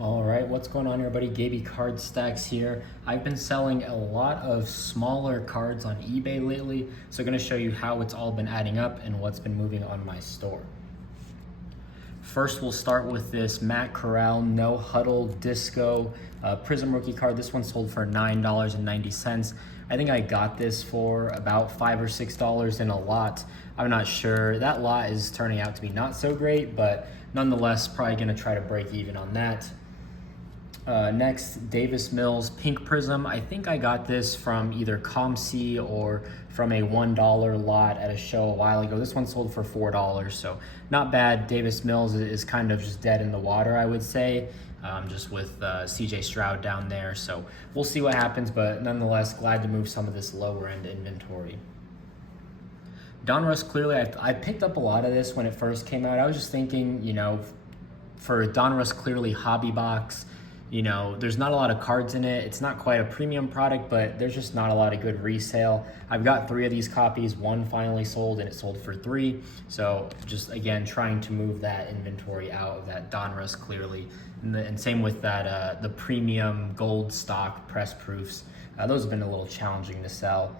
All right, what's going on, everybody? Gaby Card Stacks here. I've been selling a lot of smaller cards on eBay lately, so I'm going to show you how it's all been adding up and what's been moving on my store. First, we'll start with this Matt Corral No Huddle Disco Prizm rookie card. This one sold for $9.90. I think I got this for about $5 or $6 in a lot. I'm not sure. That lot is turning out to be not so great, but nonetheless, probably going to try to break even on that. Next, Davis Mills Pink Prism. I think I got this from either ComC or from a $1 lot at a show a while ago. This one sold for $4, so not bad. Davis Mills is kind of just dead in the water, I would say, just with CJ Stroud down there. So we'll see what happens, but nonetheless, glad to move some of this lower end inventory. Donruss, clearly, I picked up a lot of this when it first came out. I was just thinking, for Donruss, clearly hobby box, there's not a lot of cards in it. It's not quite a premium product, but there's just not a lot of good resale. I've got 3 of these copies. One finally sold, and it sold for 3. So just, again, trying to move that inventory out of that Donruss, clearly. And same with that the premium gold stock press proofs. Those have been a little challenging to sell.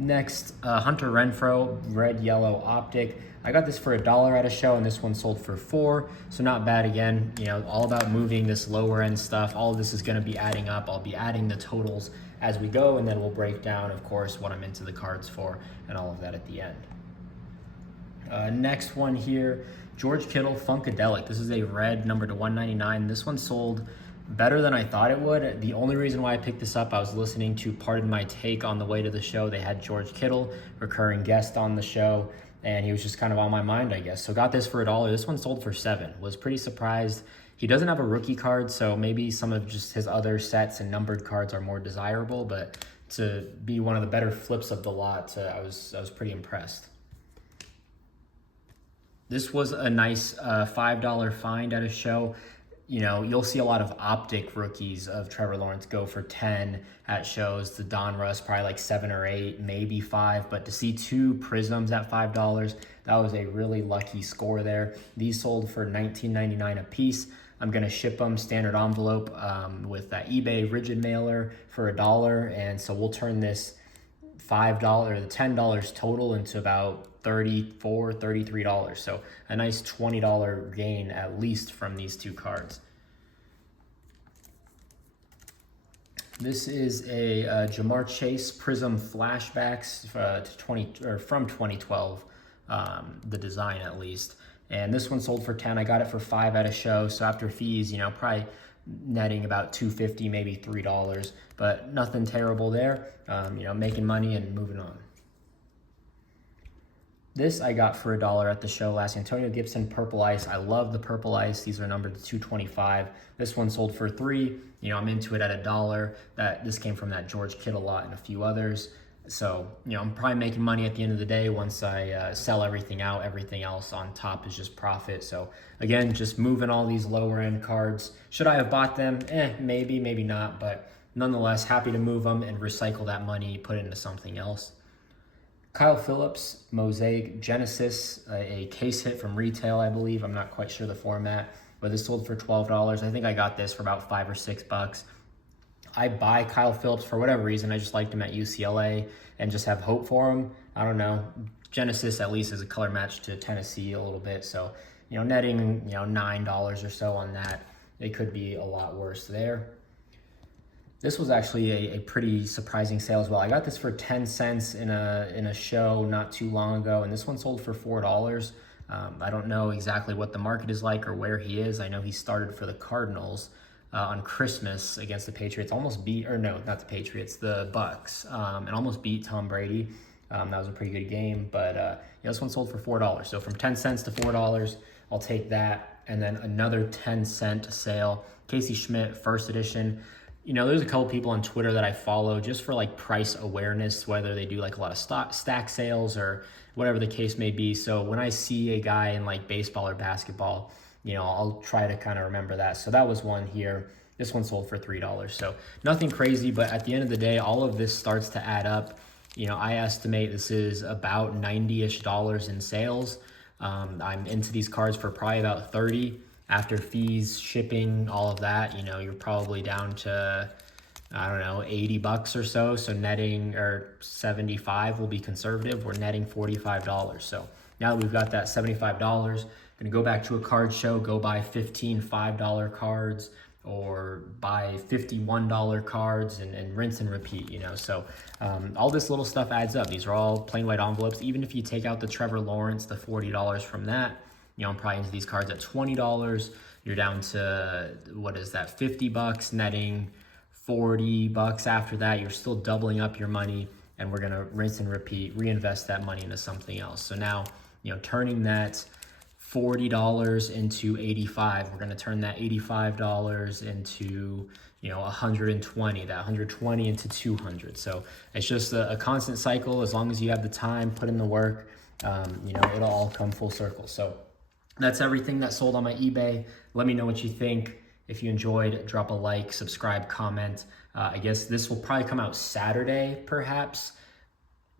Next, Hunter Renfrow, red yellow optic. I got this for $1 at a show, and this one sold for $4, so not bad. Again, all about moving this lower end stuff. All of this is going to be adding up. I'll be adding the totals as we go, and then we'll break down, of course, what I'm into the cards for and all of that at the end. Next one here, George Kittle Funkadelic. This is a red number to 199. This one sold better than I thought it would. The only reason why I picked this up, I was listening to Pardon My Take on the way to the show. They had George Kittle, recurring guest on the show, and he was just kind of on my mind, I guess. So got this for $1. This one sold for $7. Was pretty surprised. He doesn't have a rookie card, so maybe some of just his other sets and numbered cards are more desirable, but to be one of the better flips of the lot, I was pretty impressed. This was a nice $5 find at a show. You'll see a lot of optic rookies of Trevor Lawrence go for 10 at shows. The Donruss probably like 7 or 8, maybe 5. But to see 2 Prizms at $5, that was a really lucky score there. These sold for $19.99 a piece. I'm gonna ship them standard envelope with that eBay rigid mailer for $1, and so we'll turn this $5 or the $10 total into about $34, $33. So a nice $20 gain at least from these 2 cards. This is a Jamar Chase Prizm flashbacks from 2012, the design at least. And this one sold for 10. I got it for 5 at a show. So after fees, probably netting about $2.50, maybe $3, but nothing terrible there. Making money and moving on. This I got for $1 at the show last. Antonio Gibson Purple Ice. I love the Purple Ice. These are numbered to 225. This one sold for $3. I'm into it at $1. This came from that George Kittle lot and a few others. So, I'm probably making money at the end of the day once I sell everything out. Everything else on top is just profit. So, again, just moving all these lower end cards. Should I have bought them? Maybe, maybe not. But nonetheless, happy to move them and recycle that money, put it into something else. Kyle Phillips, Mosaic Genesis, a case hit from retail, I believe. I'm not quite sure the format, but this sold for $12. I think I got this for about $5 or $6. I buy Kyle Phillips for whatever reason. I just liked him at UCLA and just have hope for him. I don't know. Genesis at least is a color match to Tennessee a little bit. So, netting, $9 or so on that. It could be a lot worse there. This was actually a pretty surprising sale as well. I got this for 10 cents in a show not too long ago, and this one sold for $4. I don't know exactly what the market is like or where he is. I know he started for the Cardinals on Christmas against the Patriots. Almost beat, or no, not the Patriots, the Bucks, and almost beat Tom Brady. That was a pretty good game, but this one sold for $4. So from 10 cents to $4, I'll take that. And then another 10-cent sale, Casey Schmidt, first edition. There's a couple people on Twitter that I follow just for like price awareness, whether they do like a lot of stack sales or whatever the case may be. So when I see a guy in like baseball or basketball, I'll try to kind of remember that. So that was one here. This one sold for $3. So nothing crazy, but at the end of the day, all of this starts to add up. I estimate this is about $90-ish in sales. I'm into these cards for probably about 30. After fees, shipping, all of that, you know, you're probably down to, I don't know, 80 bucks or so. So netting, or 75 will be conservative. We're netting $45. So now that we've got that $75, gonna go back to a card show, go buy 15 $5 cards, or buy $51 cards and rinse and repeat, you know. So all this little stuff adds up. These are all plain white envelopes. Even if you take out the Trevor Lawrence, the $40 from that, you know, I'm probably into these cards at $20. You're down to, what is that, 50 bucks, netting 40 bucks after that. You're still doubling up your money, and we're gonna rinse and repeat, reinvest that money into something else. So now, you know, turning that $40 into 85, we're gonna turn that $85 into, you know, 120, that 120 into 200. So it's just a constant cycle. As long as you have the time, put in the work, you know, it'll all come full circle. So that's everything that sold on my eBay. Let me know what you think. If you enjoyed, drop a like, subscribe, comment. I guess this will probably come out Saturday, perhaps.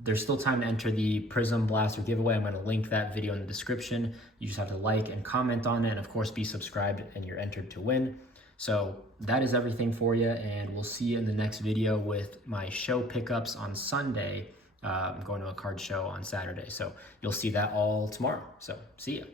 There's still time to enter the Prizm Blaster giveaway. I'm gonna link that video in the description. You just have to like and comment on it, and of course be subscribed, and you're entered to win. So that is everything for you, and we'll see you in the next video with my show pickups on Sunday. I'm going to a card show on Saturday, so you'll see that all tomorrow. So see ya.